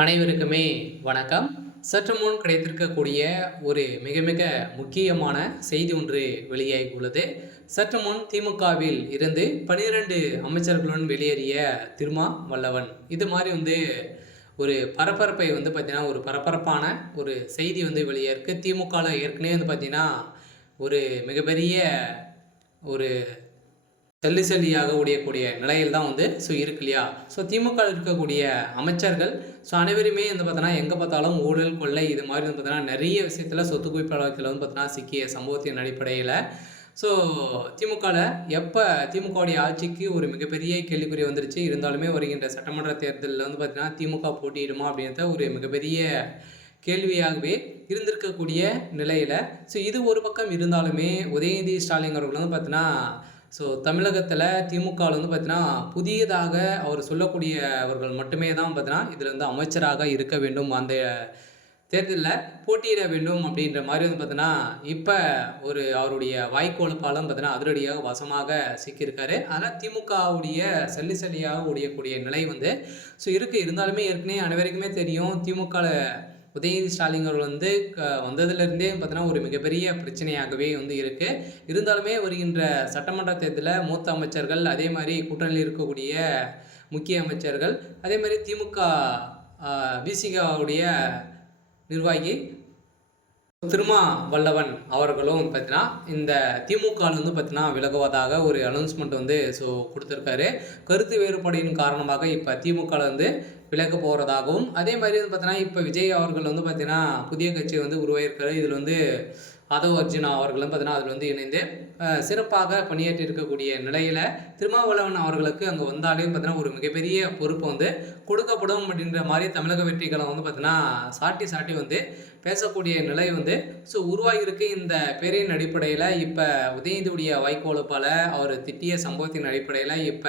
அனைவருக்குமே வணக்கம். சற்று முன் கிடைத்திருக்கக்கூடிய ஒரு மிக மிக முக்கியமான செய்தி ஒன்று வெளியாகி உள்ளது. சற்று முன் திமுகவில் இருந்து 12 அமைச்சர்களுடன் வெளியேறிய திருமாவளவன். இது மாரி ஒரு பரபரப்பை பார்த்தீங்கன்னா, ஒரு பரபரப்பான ஒரு செய்தி வெளியாயிருக்கு. திமுகல ஏற்கனவே பார்த்தீங்கன்னா, ஒரு மிகப்பெரிய ஒரு சல்லி சல்லியாக உடையக்கூடிய நிலையில் தான் இருக்கு இல்லையா? திமுகவில் இருக்கக்கூடிய அமைச்சர்கள் அனைவருமே பார்த்தோன்னா, எங்கே பார்த்தாலும் ஊழல், கொள்ளை இது மாதிரி பார்த்தீங்கன்னா, நிறைய விஷயத்தில சொத்து குவிப்பு வழக்கில பார்த்தீங்கன்னா, சிக்கிய சம்பவத்தின் அடிப்படையில திமுகல திமுகவுடைய ஆட்சிக்கு ஒரு மிகப்பெரிய கேள்விக்குறி வந்துருச்சு. இருந்தாலுமே வருகின்ற சட்டமன்ற தேர்தல்ல பார்த்தீங்கன்னா, திமுக போட்டியிடுமா அப்படின்றத ஒரு மிகப்பெரிய கேள்வியாகவே இருந்திருக்கக்கூடிய நிலையில, இது ஒரு பக்கம் இருந்தாலுமே உதயநிதி ஸ்டாலின் அவர்கள் பார்த்தீங்கன்னா, தமிழகத்தில திமுகல பார்த்தீங்கன்னா, புதியதாக அவர் சொல்லக்கூடியவர்கள் மட்டுமே தான் பார்த்தீங்கன்னா, இதில அமைச்சராக இருக்க வேண்டும். அந்த தேர்தல்ல போட்டியிட வேண்டும் அப்படின்ற மாரி பார்த்தீங்கன்னா, இப்ப அவருடைய வாய்க்கோலப்பால பார்த்தீங்கன்னா, அதிரடியாக வசமாக சிக்கியிருக்காரு. ஆனா திமுகவுடைய சல்லி சல்லியாக உடையக்கூடிய நிலை இருக்கு. இருந்தாலுமே ஏற்கனவே அனைவருக்குமே தெரியும். திமுகல உதயநிதி ஸ்டாலின் அவர்கள் வந்ததிலிருந்தே பார்த்தீங்கன்னா, ஒரு மிகப்பெரிய பிரச்சனையாகவே இருக்கு. இருந்தாலுமே வருகின்ற சட்டமன்ற தேர்தலில் மூத்த அமைச்சர்கள், அதே மாரி கூட்டணியில் இருக்கக்கூடிய முக்கிய அமைச்சர்கள், அதே மாரி திமுக விசிகாவுடைய நிர்வாகி திருமாவளவன் அவர்களும் பார்த்தீங்கன்னா, இந்த திமுகலேருந்து பார்த்தீங்கன்னா விலகுவதாக ஒரு அனௌன்ஸ்மெண்ட் குடுத்திருக்காரு. கருத்து வேறுபாடின் காரணமாக இப்ப திமுகலேருந்து விலக போறதாகவும், அதே மாரி பார்த்தீங்கன்னா, இப்ப விஜய் அவர்கள் பார்த்தீங்கன்னா, புதிய கட்சி உருவாகியிருக்காரு. இதில ஆதவ் அர்ஜுனா அவர்களும் பார்த்தீங்கன்னா, அதில இணைந்து சிறப்பாக பணியாற்றி இருக்கக்கூடிய நிலையில, திருமாவளவன் அவர்களுக்கு அங்க வந்தாலே பார்த்தீங்கன்னா, ஒரு மிகப்பெரிய பொறுப்பு கொடுக்கப்படும் அப்படின்ற மாரி தமிழக வெற்றி கழகம் பார்த்தீங்கன்னா, சாட்டி சாட்டி பேசக்கூடிய நிலை உருவாகியிருக்கு. இந்த பேரின் அடிப்படையில இப்ப உதயநிதியுடைய வாய்க்கோலப்பால அவர் திட்டிய சம்பவத்தின் அடிப்படையில இப்ப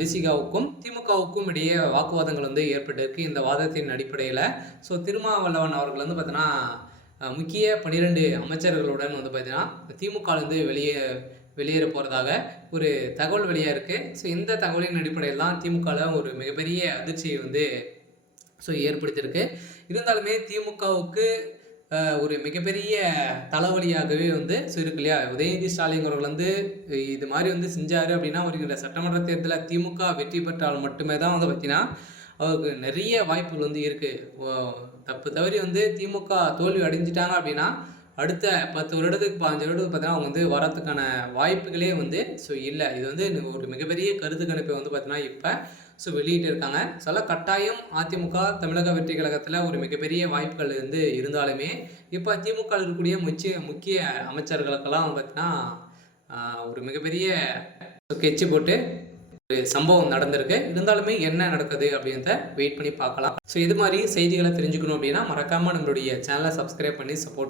விசிகாவுக்கும் திமுகவுக்கும் இடையே வாக்குவாதங்கள் ஏற்பட்டிருக்கு. இந்த வாதத்தின் அடிப்படையில திருமாவளவன் அவர்கள் பார்த்தீங்கன்னா, முக்கிய 12 அமைச்சர்களுடன் பார்த்தீங்கன்னா, திமுகலேருந்து வெளியேற போறதாக ஒரு தகவல் வெளியா இருக்கு. இந்த தகவலின் அடிப்படையில் தான் திமுகல ஒரு மிகப்பெரிய அதிர்ச்சியை ஏற்படுத்தியிருக்கு. இருந்தாலுமே திமுகவுக்கு ஒரு மிகப்பெரிய தலைவலியாகவே இருக்கு இல்லையா? உதயநிதி ஸ்டாலின் அவர்கள் இது மாரி செஞ்சாரு அப்படின்னா, வருகின்ற சட்டமன்ற தேர்தலில் திமுக வெற்றி பெற்றால் மட்டுமே தான் பார்த்தீங்கன்னா, அவருக்கு நிறைய வாய்ப்புகள் இருக்கு. தப்பு தவறி திமுக தோல்வி அடைஞ்சிட்டாங்க அப்படின்னா, அடுத்த 10 வருடத்துக்கு 15 வருடத்துக்கு பார்த்தீங்கன்னா, அவங்க வரதுக்கான வாய்ப்புகளே இல்ல. இது ஒரு மிகப்பெரிய கருத்து கணிப்பை பார்த்தீங்கன்னா, இப்ப வெளியிட்டிருக்காங்க. கட்டாயம் அதிமுக தமிழக வெற்றி கழகத்தில ஒரு மிகப்பெரிய வாய்ப்புகள் இருந்தாலுமே, இப்ப திமுகல இருக்கக்கூடிய முக்கிய அமைச்சர்களுக்கெல்லாம் பார்த்தீங்கன்னா, ஒரு மிகப்பெரிய ஸ்கெட்ச் போட்டு ஒரு சம்பவம் நடந்திருக்கு. இருந்தாலுமே என்ன நடக்குது அப்படின்றத வெயிட் பண்ணி பார்க்கலாம். இது மாரி செய்திகள தெரிஞ்சுக்கணும் அப்படின்னா, மறக்காம நம்மளுடைய சேனல சப்ஸ்கிரைப் பண்ணி சப்போர்ட்